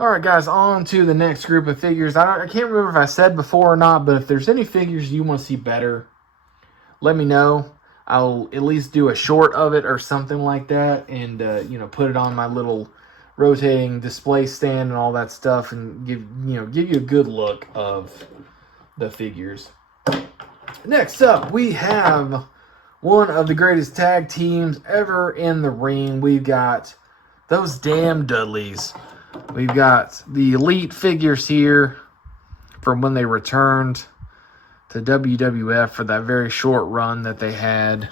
All right, guys, on to the next group of figures. I can't remember if I said before or not, but if there's any figures you want to see better, let me know. I'll at least do a short of it or something like that, and put it on my little rotating display stand and all that stuff, and give you a good look of the figures. Next up, we have one of the greatest tag teams ever in the ring. We've got those damn Dudleys. We've got the Elite figures here from when they returned to WWF for that very short run that they had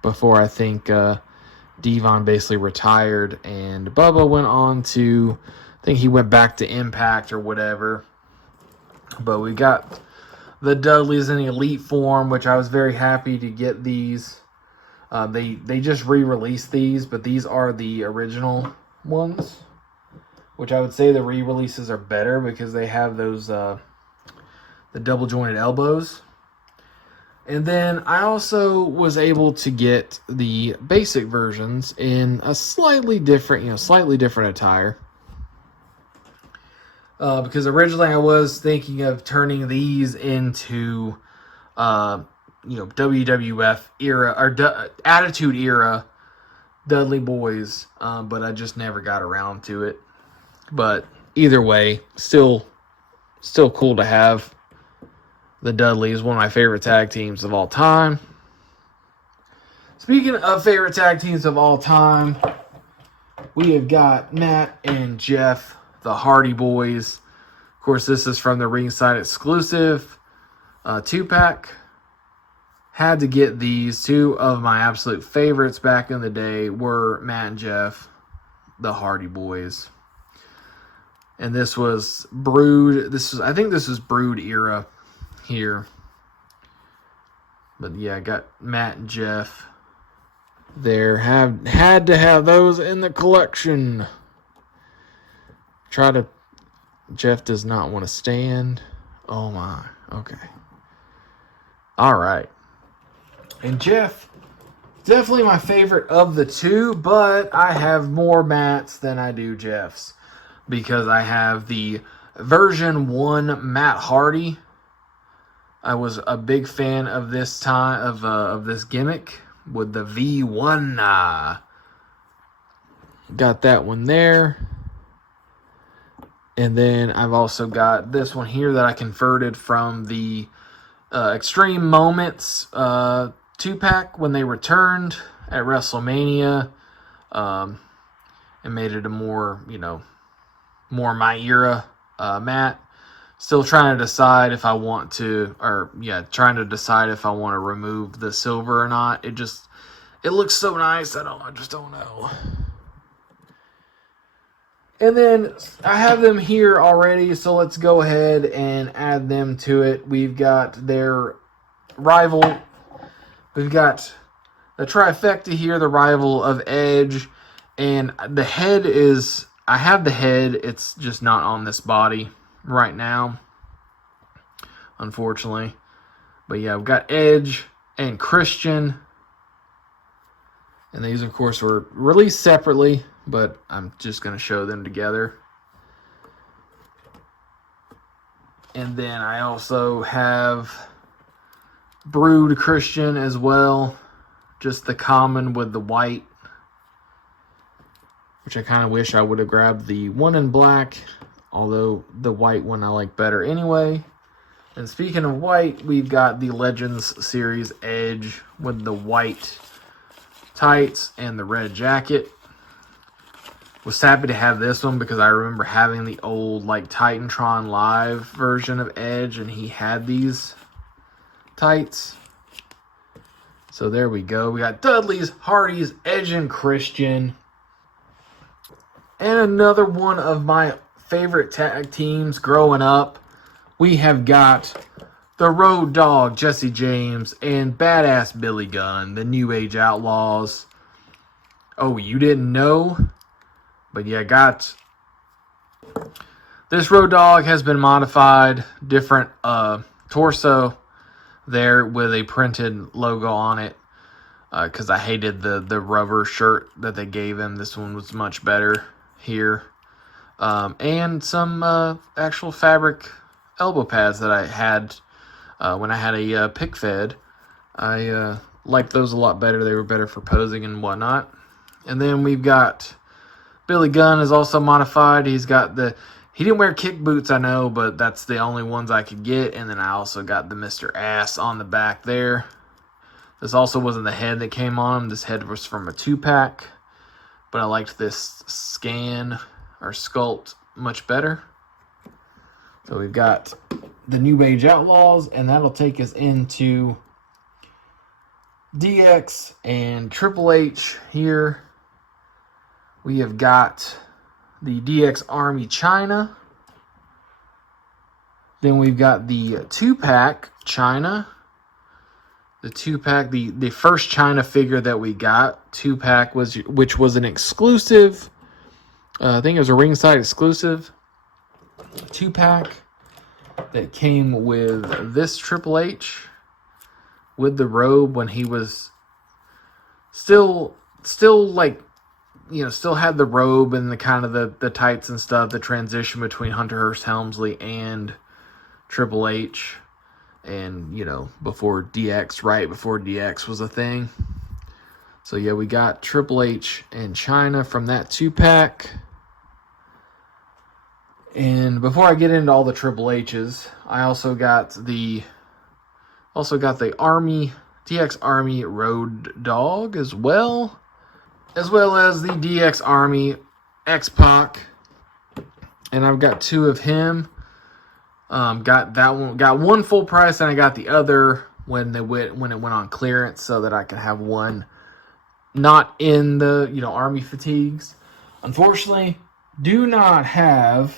before I think Devon basically retired and Bubba went on to, I think he went back to Impact or whatever. But we got the Dudleys in the Elite form, which I was very happy to get these. They just re-released these, but these are the original ones, which I would say the re-releases are better because they have those the double jointed elbows. And then I also was able to get the basic versions in a slightly different attire. Because originally I was thinking of turning these into WWF era or Attitude Era Dudley Boys, but I just never got around to it. But either way, still cool to have. The Dudleys, one of my favorite tag teams of all time. Speaking of favorite tag teams of all time, we have got Matt and Jeff, the Hardy Boys. Of course, this is from the ringside exclusive 2-pack. Had to get these. Two of my absolute favorites back in the day were Matt and Jeff, the Hardy Boys. And this was Brood. I think this was Brood era here. But yeah, I got Matt and Jeff there. Had to have those in the collection. Jeff does not want to stand. Oh my. Okay. All right. And Jeff, definitely my favorite of the two, but I have more Matts than I do Jeff's. Because I have the version 1 Matt Hardy. I was a big fan of this of this gimmick with the V1. Got that one there. And then I've also got this one here that I converted from the Extreme Moments 2-pack when they returned at WrestleMania, and made it a more my era Matt. Still trying to decide if I want to, remove the silver or not. It looks so nice. I just don't know. And then I have them here already, so let's go ahead and add them to it. We've got their rival. We've got the trifecta here, the rival of Edge. And the head is, I have the head, it's just not on this body right now, unfortunately. But yeah, we've got Edge and Christian. And these, of course, were released separately, but I'm just going to show them together. And then I also have Brood Christian as well. Just the common with the white, which I kind of wish I would have grabbed the one in black, although the white one I like better anyway. And speaking of white, we've got the Legends Series Edge with the white tights and the red jacket. Was happy to have this one because I remember having the old Titantron Live version of Edge, and he had these tights. So there we go. We got Dudley's, Hardy's, Edge, and Christian. And another one of my favorite tag teams growing up. We have got the Road Dogg, Jesse James, and Badass Billy Gunn, the New Age Outlaws. Oh, you didn't know? But yeah, got this Road Dogg has been modified, different torso there with a printed logo on it, because I hated the rubber shirt that they gave him. This one was much better here. and some actual fabric elbow pads that I had when I had a pick fed. I liked those a lot better. They were better for posing and whatnot. And then we've got Billy Gunn is also modified. He didn't wear kick boots, I know, but that's the only ones I could get. And then I also got the Mr. Ass on the back there. This also wasn't the head that came on him. This head was from a 2-pack. But I liked this scan or sculpt much better. So we've got the New Age Outlaws, and that'll take us into DX and Triple H here. We have got the DX Army China. Then we've got the 2-pack China. The 2-pack, the first China figure that we got, 2-pack, which was an exclusive. I think it was a ringside exclusive 2-pack that came with this Triple H with the robe when he was still like, you know, still had the robe and the kind of the tights and stuff, the transition between Hunter Hearst Helmsley and Triple H. And, you know, before DX, right before DX was a thing. So, yeah, we got Triple H and China from that 2-pack. And before I get into all the Triple H's, I also got the Army, DX Army Road Dogg as well as the DX Army X-Pac. And I've got 2 of him. Got that one, got one full price, and I got the other when it went on clearance, so that I can have one not in the, you know, Army fatigues. Unfortunately, do not have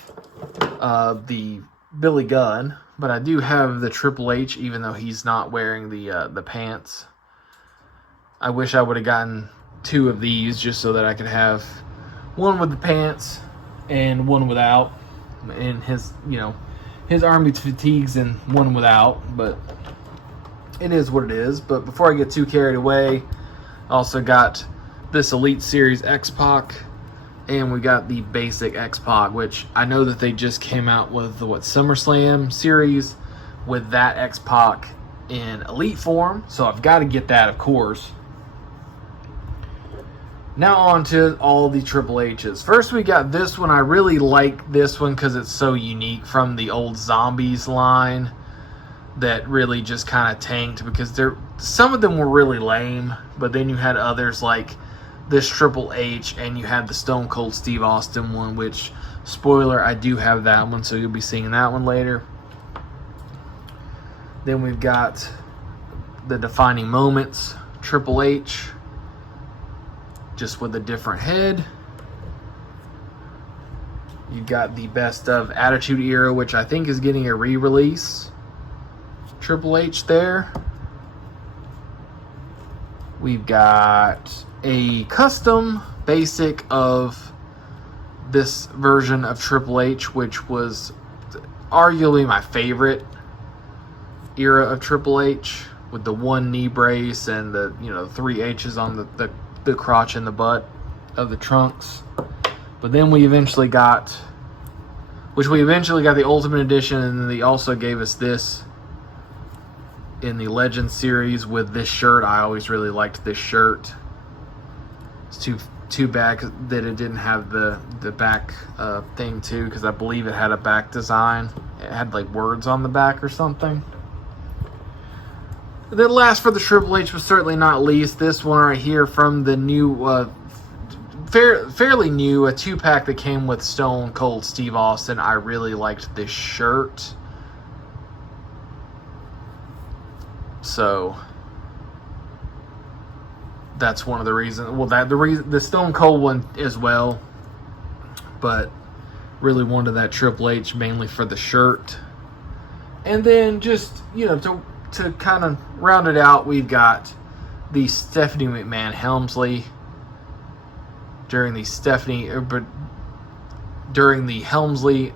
the Billy Gunn, but I do have the Triple H, even though he's not wearing the pants. I wish I would have gotten 2 of these just so that I could have one with the pants and one without, in his, you know, his Army fatigues, and one without, but it is what it is. But before I get too carried away, I also got this Elite Series X-Pac, and we got the basic X-Pac, which I know that they just came out with the SummerSlam series with that X-Pac in Elite form, so I've got to get that, of course. Now on to all the Triple H's. First, we got this one. I really like this one because it's so unique from the old Zombies line that really just kind of tanked, because some of them were really lame, but then you had others like this Triple H, and you had the Stone Cold Steve Austin one, which, spoiler, I do have that one, so you'll be seeing that one later. Then we've got the Defining Moments Triple H, just with a different head. You've got the Best of Attitude Era, which I think is getting a re-release. Triple H there. We've got a custom basic of this version of Triple H, which was arguably my favorite era of Triple H, with the 1 knee brace and the, you know, 3 H's on the crotch and the butt of the trunks. But then we eventually got the Ultimate Edition, and then they also gave us this in the Legends series with this shirt. I always really liked this shirt. It's too bad that it didn't have the back thing too, because I believe it had a back design. It had like words on the back or something. The last for the Triple H, was certainly not least, this one right here from the new, fairly new, a 2-pack that came with Stone Cold Steve Austin. I really liked this shirt. So that's one of the reasons. Well, the Stone Cold one as well, but really wanted that Triple H mainly for the shirt. And then just, you know, to kind of round it out, we've got the Stephanie McMahon Helmsley during the Helmsley,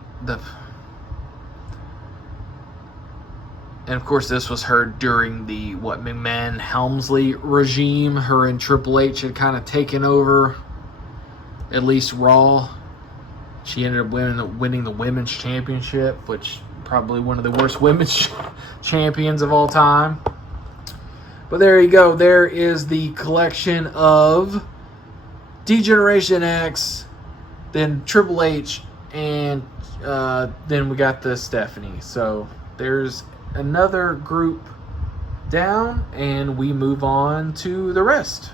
and of course this was her during the McMahon Helmsley regime. Her and Triple H had kind of taken over at least Raw. She ended up winning the women's championship, which probably one of the worst women's champions of all time. But there you go. There is the collection of D-Generation X, then Triple H, and then we got the Stephanie. So there's another group down, and we move on to the rest.